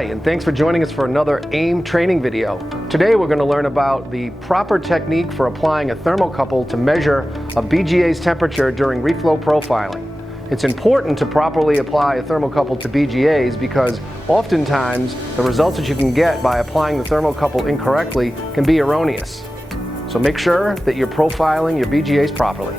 Hi, and thanks for joining us for another AIM training video. Today we're going to learn about the proper technique for applying a thermocouple to measure a BGA's temperature during reflow profiling. It's important to properly apply a thermocouple to BGAs because oftentimes the results that you can get by applying the thermocouple incorrectly can be erroneous. So make sure that you're profiling your BGAs properly.